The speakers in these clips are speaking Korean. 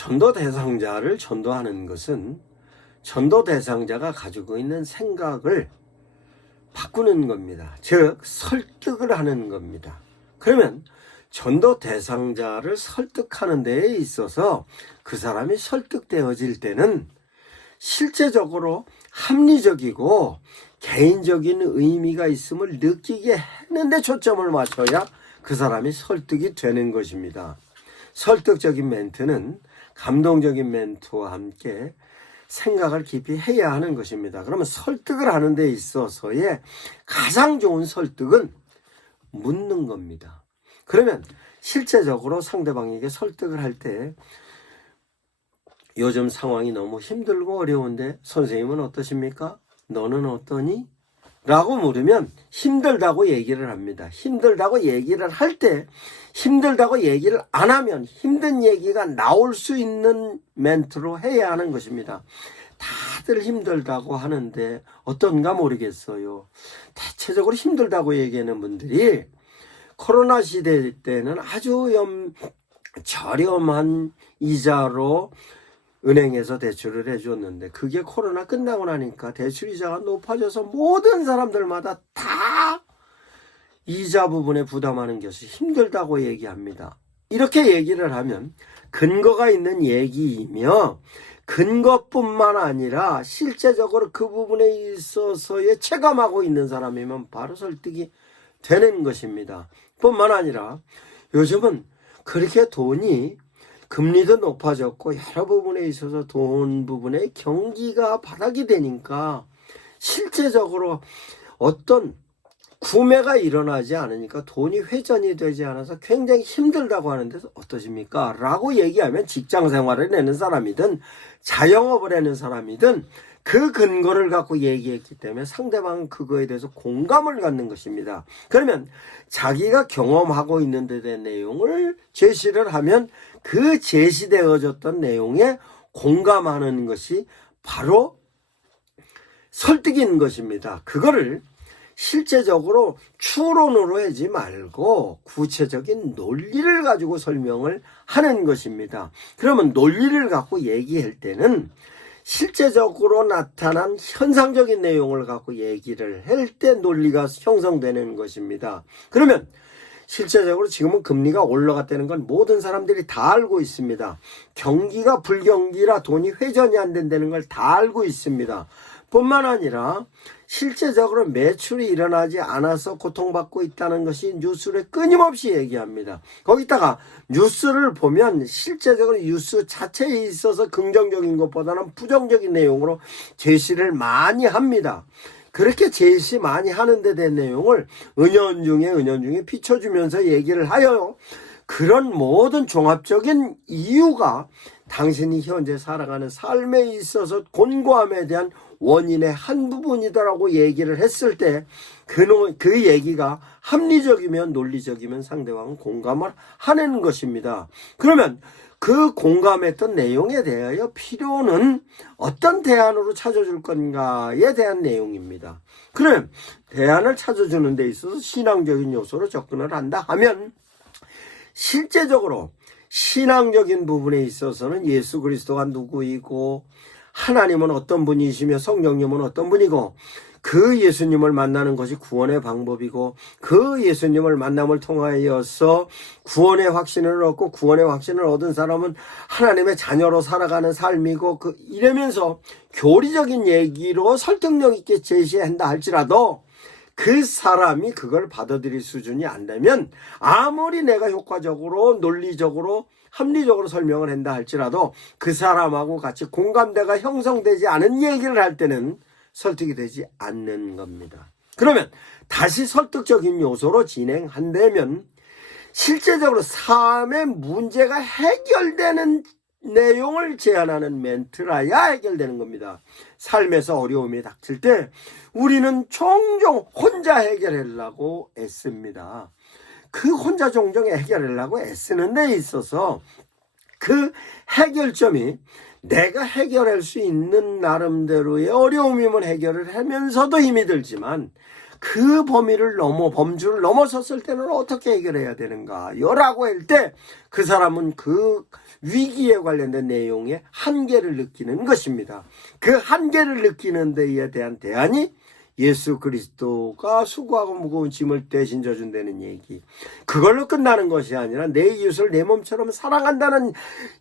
전도 대상자를 전도하는 것은 전도 대상자가 가지고 있는 생각을 바꾸는 겁니다. 즉 설득을 하는 겁니다. 그러면 전도 대상자를 설득하는 데에 있어서 그 사람이 설득되어질 때는 실제적으로 합리적이고 개인적인 의미가 있음을 느끼게 하는데 초점을 맞춰야 그 사람이 설득이 되는 것입니다. 설득적인 멘트는 감동적인 멘트와 함께 생각을 깊이 해야 하는 것입니다. 그러면 설득을 하는 데 있어서의 가장 좋은 설득은 묻는 겁니다. 그러면 실제적으로 상대방에게 설득을 할 때 요즘 상황이 너무 힘들고 어려운데 선생님은 어떠십니까? 너는 어떠니? 라고 물으면 힘들다고 얘기를 합니다. 힘들다고 얘기를 할 때 힘들다고 얘기를 안 하면 힘든 얘기가 나올 수 있는 멘트로 해야 하는 것입니다. 다들 힘들다고 하는데 어떤가 모르겠어요. 대체적으로 힘들다고 얘기하는 분들이 코로나 시대 때는 아주 저렴한 이자로 은행에서 대출을 해줬는데 그게 코로나 끝나고 나니까 대출 이자가 높아져서 모든 사람들마다 다 이자 부분에 부담하는 것이 힘들다고 얘기합니다. 이렇게 얘기를 하면 근거가 있는 얘기이며 근거뿐만 아니라 실제적으로 그 부분에 있어서의 체감하고 있는 사람이면 바로 설득이 되는 것입니다. 뿐만 아니라 요즘은 그렇게 돈이 금리도 높아졌고 여러 부분에 있어서 돈 부분에 경기가 바닥이 되니까 실제적으로 어떤 구매가 일어나지 않으니까 돈이 회전이 되지 않아서 굉장히 힘들다고 하는데 어떠십니까? 라고 얘기하면 직장 생활을 내는 사람이든 자영업을 하는 사람이든 그 근거를 갖고 얘기했기 때문에 상대방은 그거에 대해서 공감을 갖는 것입니다. 그러면 자기가 경험하고 있는 데 대한 내용을 제시를 하면 그 제시되어졌던 내용에 공감하는 것이 바로 설득인 것입니다. 그거를 실제적으로 추론으로 하지 말고 구체적인 논리를 가지고 설명을 하는 것입니다. 그러면 논리를 갖고 얘기할 때는 실제적으로 나타난 현상적인 내용을 갖고 얘기를 할 때 논리가 형성되는 것입니다. 그러면 실제적으로 지금은 금리가 올라갔다는 건 모든 사람들이 다 알고 있습니다. 경기가 불경기라 돈이 회전이 안 된다는 걸 다 알고 있습니다. 뿐만 아니라 실제적으로 매출이 일어나지 않아서 고통받고 있다는 것이 뉴스를 끊임없이 얘기합니다. 거기다가 뉴스를 보면 실제적으로 뉴스 자체에 있어서 긍정적인 것보다는 부정적인 내용으로 제시를 많이 합니다. 그렇게 제시 많이 하는 데 대한 내용을 은연중에 비춰주면서 얘기를 하여 그런 모든 종합적인 이유가 당신이 현재 살아가는 삶에 있어서 곤고함에 대한 원인의 한 부분이다라고 얘기를 했을 때 그 얘기가 합리적이면 논리적이면 상대방은 공감을 하는 것입니다. 그러면 그 공감했던 내용에 대하여 필요는 어떤 대안으로 찾아줄 건가에 대한 내용입니다. 그럼 대안을 찾아주는 데 있어서 신앙적인 요소로 접근을 한다 하면 실제적으로 신앙적인 부분에 있어서는 예수 그리스도가 누구이고 하나님은 어떤 분이시며 성령님은 어떤 분이고 그 예수님을 만나는 것이 구원의 방법이고 그 예수님을 만남을 통하여서 구원의 확신을 얻고 구원의 확신을 얻은 사람은 하나님의 자녀로 살아가는 삶이고 이러면서 교리적인 얘기로 설득력 있게 제시한다 할지라도 그 사람이 그걸 받아들일 수준이 안 되면 아무리 내가 효과적으로 논리적으로 합리적으로 설명을 한다 할지라도 그 사람하고 같이 공감대가 형성되지 않은 얘기를 할 때는 설득이 되지 않는 겁니다. 그러면 다시 설득적인 요소로 진행한다면 실제적으로 삶의 문제가 해결되는 내용을 제안하는 멘트라야 해결되는 겁니다. 삶에서 어려움이 닥칠 때 우리는 종종 혼자 해결하려고 애씁니다. 그 혼자 종종 해결하려고 애쓰는 데 있어서 그 해결점이 내가 해결할 수 있는 나름대로의 어려움이면 해결을 하면서도 힘이 들지만 그 범주를 넘어섰을 때는 어떻게 해결해야 되는가? 라고 할 때 그 사람은 그 위기에 관련된 내용의 한계를 느끼는 것입니다. 그 한계를 느끼는 데에 대한 대안이 예수 그리스도가 수고하고 무거운 짐을 대신 져준다는 얘기. 그걸로 끝나는 것이 아니라 내 이웃을 내 몸처럼 사랑한다는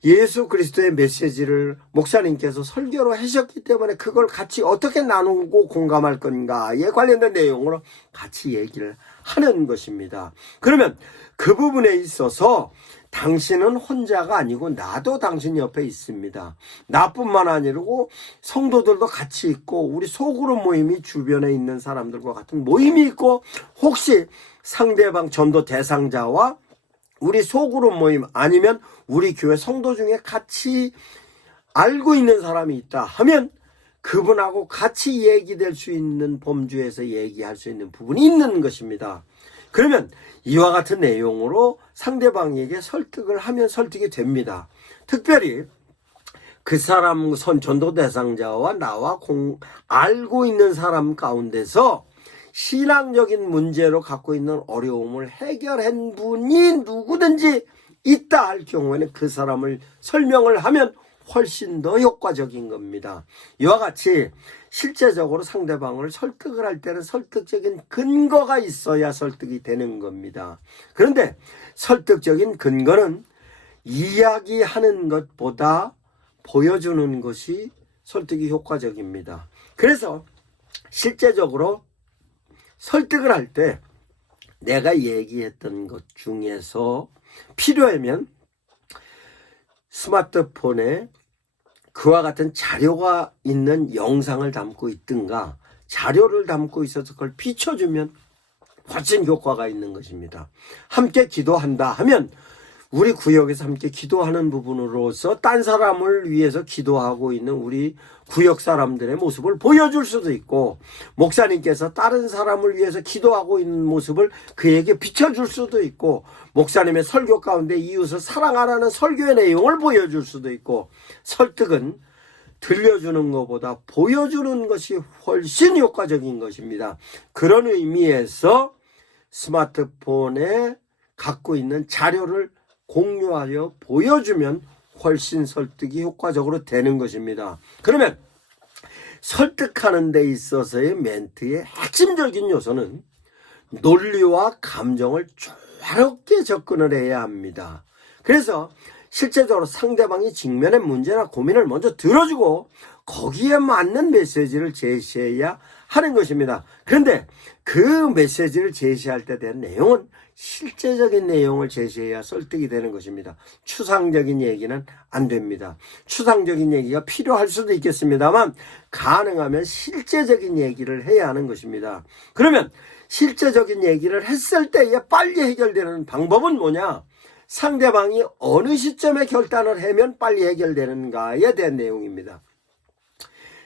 예수 그리스도의 메시지를 목사님께서 설교로 하셨기 때문에 그걸 같이 어떻게 나누고 공감할 건가에 관련된 내용으로 같이 얘기를 하는 것입니다. 그러면 그 부분에 있어서 당신은 혼자가 아니고 나도 당신 옆에 있습니다. 나뿐만 아니고 성도들도 같이 있고 우리 소그룹 모임이 주변에 있는 사람들과 같은 모임이 있고 혹시 상대방 전도 대상자와 우리 소그룹 모임 아니면 우리 교회 성도 중에 같이 알고 있는 사람이 있다 하면 그분하고 같이 얘기될 수 있는 범주에서 얘기할 수 있는 부분이 있는 것입니다. 그러면 이와 같은 내용으로 상대방에게 설득을 하면 설득이 됩니다. 특별히 그 사람 전도 대상자와 나와 알고 있는 사람 가운데서 신앙적인 문제로 갖고 있는 어려움을 해결한 분이 누구든지 있다 할 경우에는 그 사람을 설명을 하면 훨씬 더 효과적인 겁니다. 이와 같이 실제적으로 상대방을 설득을 할 때는 설득적인 근거가 있어야 설득이 되는 겁니다. 그런데 설득적인 근거는 이야기하는 것보다 보여주는 것이 설득이 효과적입니다. 그래서 실제적으로 설득을 할 때 내가 얘기했던 것 중에서 필요하면 스마트폰에 그와 같은 자료가 있는 영상을 담고 있든가 자료를 담고 있어서 그걸 비춰주면 훨씬 효과가 있는 것입니다. 함께 기도한다 하면 우리 구역에서 함께 기도하는 부분으로서 딴 사람을 위해서 기도하고 있는 우리 구역 사람들의 모습을 보여줄 수도 있고 목사님께서 다른 사람을 위해서 기도하고 있는 모습을 그에게 비춰줄 수도 있고 목사님의 설교 가운데 이웃을 사랑하라는 설교의 내용을 보여줄 수도 있고 설득은 들려주는 것보다 보여주는 것이 훨씬 효과적인 것입니다. 그런 의미에서 스마트폰에 갖고 있는 자료를 공유하여 보여주면 훨씬 설득이 효과적으로 되는 것입니다. 그러면 설득하는 데 있어서의 멘트의 핵심적인 요소는 논리와 감정을 조화롭게 접근을 해야 합니다. 그래서 실제적으로 상대방이 직면한 문제나 고민을 먼저 들어주고 거기에 맞는 메시지를 제시해야 하는 것입니다. 그런데 그 메시지를 제시할 때 대한 내용은 실제적인 내용을 제시해야 설득이 되는 것입니다. 추상적인 얘기는 안 됩니다. 추상적인 얘기가 필요할 수도 있겠습니다만 가능하면 실제적인 얘기를 해야 하는 것입니다. 그러면 실제적인 얘기를 했을 때에 빨리 해결되는 방법은 뭐냐? 상대방이 어느 시점에 결단을 하면 빨리 해결되는가에 대한 내용입니다.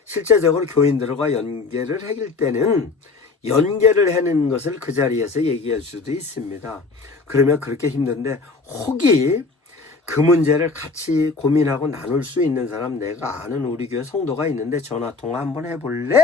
실제적으로 교인들과 연계를 해길 때는 연계를 하는 것을 그 자리에서 얘기할 수도 있습니다. 그러면 그렇게 힘든데 혹이 그 문제를 같이 고민하고 나눌 수 있는 사람 내가 아는 우리 교회 성도가 있는데 전화통화 한번 해볼래?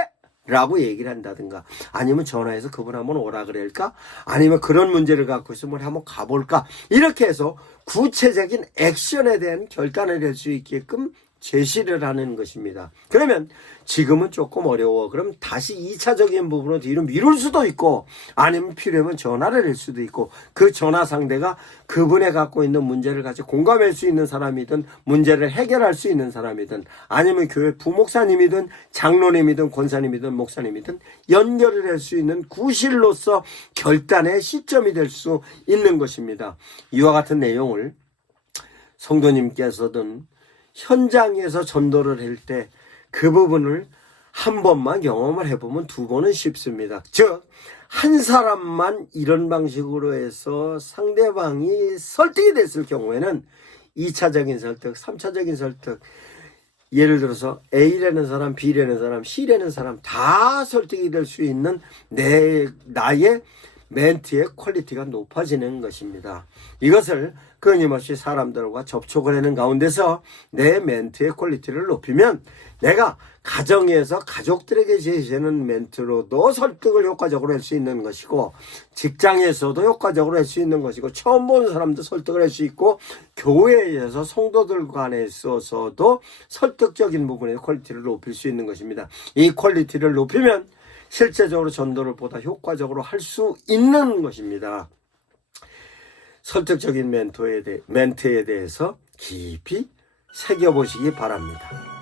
라고 얘기를 한다든가 아니면 전화해서 그분 한번 오라 그럴까? 아니면 그런 문제를 갖고 있으면 한번 가볼까? 이렇게 해서 구체적인 액션에 대한 결단을 할 수 있게끔 제시를 하는 것입니다. 그러면 지금은 조금 어려워. 그럼 다시 2차적인 부분으로 뒤로 미룰 수도 있고 아니면 필요하면 전화를 할 수도 있고 그 전화 상대가 그분의 갖고 있는 문제를 같이 공감할 수 있는 사람이든 문제를 해결할 수 있는 사람이든 아니면 교회 부목사님이든 장로님이든 권사님이든 목사님이든 연결을 할 수 있는 구실로서 결단의 시점이 될 수 있는 것입니다. 이와 같은 내용을 성도님께서든 현장에서 전도를 할 때 그 부분을 한 번만 경험을 해보면 두 번은 쉽습니다. 즉, 한 사람만 이런 방식으로 해서 상대방이 설득이 됐을 경우에는 2차적인 설득, 3차적인 설득, 예를 들어서 A라는 사람, B라는 사람, C라는 사람 다 설득이 될 수 있는 나의 멘트의 퀄리티가 높아지는 것입니다. 이것을 끊임없이 사람들과 접촉을 하는 가운데서 내 멘트의 퀄리티를 높이면 내가 가정에서 가족들에게 제시하는 멘트로도 설득을 효과적으로 할 수 있는 것이고, 직장에서도 효과적으로 할 수 있는 것이고, 처음 보는 사람도 설득을 할 수 있고, 교회에서 성도들 간에 있어서도 설득적인 부분의 퀄리티를 높일 수 있는 것입니다. 이 퀄리티를 높이면 실제적으로 전도를 보다 효과적으로 할 수 있는 것입니다. 설득적인 멘트에 대해서 깊이 새겨보시기 바랍니다.